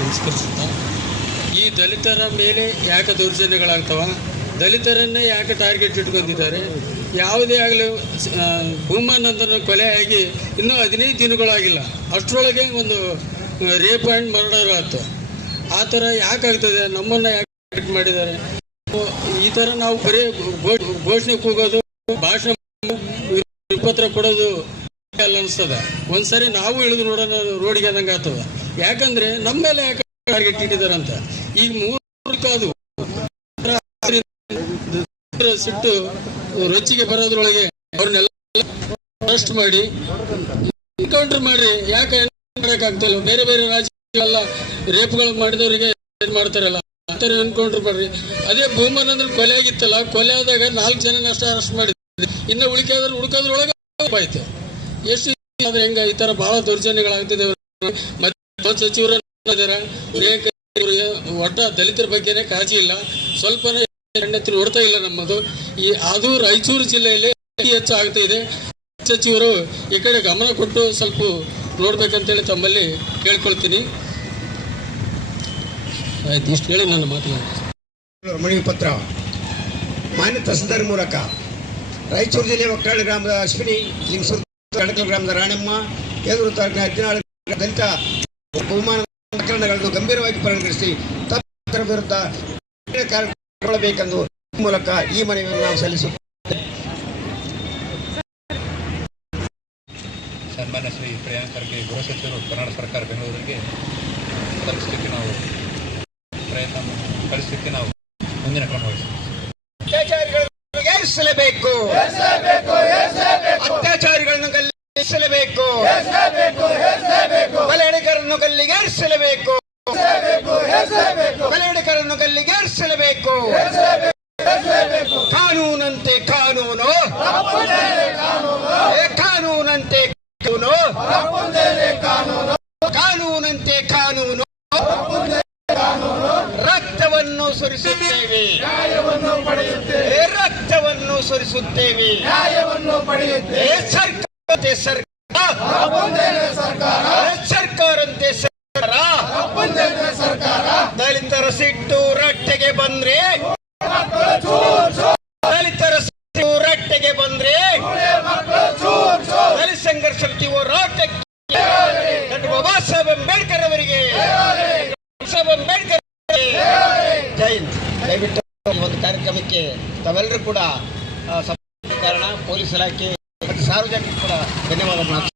ನಮಸ್ಕರಿಸುತ್ತಾ, ಈ ದಲಿತರ ಮೇಲೆ ಯಾಕೆ ದೌರ್ಜನ್ಯಗಳಾಗ್ತವ, ದಲಿತರನ್ನೇ ಯಾಕೆ ಟಾರ್ಗೆಟ್ ಇಟ್ಕೊಂಡಿದ್ದಾರೆ? ಯಾವುದೇ ಆಗಲಿ ಭೂಮಾನಂದನ ಕೊಲೆ ಆಗಿ ಇನ್ನೂ 15 ದಿನಗಳಾಗಿಲ್ಲ, ಅಷ್ಟರೊಳಗೆ ಒಂದು ರೇಪ್ ಆ್ಯಂಡ್ ಮರ್ಡರ್ ಆಯ್ತು. ಆ ಥರ ಯಾಕಾಗ್ತದೆ? ನಮ್ಮನ್ನು ಯಾಕೆ ಟಾರ್ಗೆಟ್ ಮಾಡಿದ್ದಾರೆ? ಈ ಥರ ನಾವು ಬರೀ ಘೋಷಣೆ ಕೂಗೋದು, ಭಾಷಣ ಪತ್ರ ಕೊಡೋದು ಅಲ್ಲ ಅನಿಸ್ತದೆ. ಒಂದ್ಸರಿ ನಾವು ಇಳಿದು ನೋಡೋಣ ರೋಡಿಗೆ ಆದಂಗೆ ಆಗ್ತದೆ. ಯಾಕಂದ್ರೆ ನಮ್ಮ ಮೇಲೆ ಯಾಕೆ ಟಾರ್ಗೆಟ್ ಇಟ್ಟಿದ್ದಾರೆ ಅಂತ. ಈಗ 3 ಅದು ಸಿಟ್ಟು ರೊಚ್ಚಿಗೆ ಬರೋದ್ರೊಳಗೆ ಅವ್ರನ್ನೆಲ್ಲ ಅರೆಸ್ಟ್ ಮಾಡಿ ಎನ್ಕೌಂಟರ್ ಮಾಡ್ರಿ. ಯಾಕೆ ಮಾಡೋಕ್ಕಾಗ್ತಲ್ಲ? ಬೇರೆ ಬೇರೆ ರಾಜ್ಯಗಳೆಲ್ಲ ರೇಪ್ಗಳು ಮಾಡಿದವರಿಗೆ ಮಾಡ್ತಾರಲ್ಲ, ಆ ಥರ ಎನ್ಕೌಂಟರ್ ಮಾಡ್ರಿ. ಅದೇ ಭೂಮಾನಂದ್ರ ಕೊಲೆ ಆಗಿತ್ತಲ್ಲ, ಕೊಲೆ ಆದಾಗ 4 ಜನ ಅಷ್ಟೇ ಅರೆಸ್ಟ್ ಮಾಡಿದ್ರು. ಇನ್ನು ಹುಡುಕೋದ್ರೊಳಗೆ ಆಯ್ತು. ಎಷ್ಟು ಆದ್ರೆ ಹೆಂಗ ಈ ತರ ಬಹಳ ದೌರ್ಜನ್ಯಗಳಾಗ್ತಿದೆ. ಮತ್ತೆ ಸಚಿವರು ಒಟ್ಟ ದಲಿತರ ಬಗ್ಗೆನೇ ಕಾಳಜಿ ಇಲ್ಲ, ಸ್ವಲ್ಪ ಎಣ್ಣೆತ್ತಿ ನೋಡ್ತಾ ಇಲ್ಲ ನಮ್ಮದು. ಅದು ರಾಯಚೂರು ಜಿಲ್ಲೆಯಲ್ಲಿ ಹೆಚ್ಚು ಆಗ್ತಾ ಇದೆ. ಸಚಿವರು ಈ ಕಡೆ ಗಮನ ಕೊಟ್ಟು ಸ್ವಲ್ಪ ನೋಡ್ಬೇಕಂತೇಳಿ ತಮ್ಮಲ್ಲಿ ಕೇಳ್ಕೊಳ್ತೀನಿ. ಆಯ್ತು, ಇಷ್ಟು ಹೇಳಿ ನನ್ನ ಮಾತನಾಡ್ತೀನಿ. ಮನವಿ ಪತ್ರ ಮಾನ್ಯ ತಹಸೀಲ್ದಾರ್ ಮೂಲಕ ರಾಯಚೂರು ಜಿಲ್ಲೆಯ ಒಕ್ಕರಾಳ ಗ್ರಾಮದ ಅಶ್ವಿನಿ, ಲಿಂಗಸೂರು ಅಡಕಲ್ ಗ್ರಾಮದ ರಾಣಮ್ಮ, ಯದೂರು ತಾಲೂಕಿನ 14 ದಲಿತ ಬಹುಮಾನ ಪ್ರಕರಣಗಳನ್ನು ಗಂಭೀರವಾಗಿ ಪರಿಗಣಿಸಿ ತಪ್ಪಿತರ ವಿರುದ್ಧ ಕೈಗೊಳ್ಳಬೇಕೆಂದು ಮೂಲಕ ಈ ಮನವಿಯನ್ನು ನಾವು ಸಲ್ಲಿಸುತ್ತೇವೆ. ಸನ್ಮಾನ್ಯ ಶ್ರೀ ಪ್ರಿಯಾಂಕ್ ಖರ್ಗೆ ಗೃಹ ಸಚಿವರು ಕರ್ನಾಟಕ ಸರ್ಕಾರ ಬೆಂಗಳೂರಿಗೆ ತಲುಪಿಸಲಿಕ್ಕೆ ನಾವು ಕಳಿಸಲಿಕ್ಕೆ ನಾವು ಮುಂದಿನ ಕ್ರಮ ವಹಿಸ್ತೀವಿ. ಅತ್ಯಾಚಾರಿಗಳನ್ನು ಗೆಲ್ಲಿಸಲೇಬೇಕು, ಅತ್ಯಾಚಾರಿಗಳನ್ನು ಗೆಲ್ಲಿಸಲೇಬೇಕು, ಕೊಲೆಗಡಕರನ್ನು ಗಲ್ಲಿಗೇರಿಸಲೇಬೇಕು, ಕೊಲೆಗಡಕರನ್ನು ಗಲ್ಲಿಗೇರಿಸಲೇಬೇಕು. ಕಾನೂನಂತೆ ಕಾನೂನು, ಕಾನೂನಂತೆ ಕಾನೂನು, ಕಾನೂನಂತೆ ಕಾನೂನು. ರಕ್ತವನ್ನು ಸುರಿಸುತ್ತೇವೆ, ರಕ್ತವನ್ನು ಸುರಿಸುತ್ತೇವೆ, ಸರ್ಕಾರಂತೆ ಸರ್ಕಾರ. ದಲಿತರ ಸಿಟ್ಟು ರಟ್ಟೆಗೆ ಬಂದ್ರೆ, ದಲಿತರ ಸಿಟ್ಟು ರಟ್ಟೆಗೆ ಬಂದ್ರೆ ದಲಿತ ಸಂಘರ್ಷ ಸಮಿತಿ ಹೋರಾಟಕ್ಕೆ ಬಾಬಾ ಸಾಹೇಬ್ ಅಂಬೇಡ್ಕರ್ ಅವರಿಗೆ, ಜೈ ಹಿಂದ್. ದಯವಿಟ್ಟು ಒಂದು ಕಾರ್ಯಕ್ರಮಕ್ಕೆ ತಾವೆಲ್ಲರೂ ಕೂಡ ಕಾರಣ ಪೊಲೀಸ್ ಇಲಾಖೆ ಮತ್ತು ಸಾರ್ವಜನಿಕರು ಕೂಡ ಧನ್ಯವಾದಗಳು.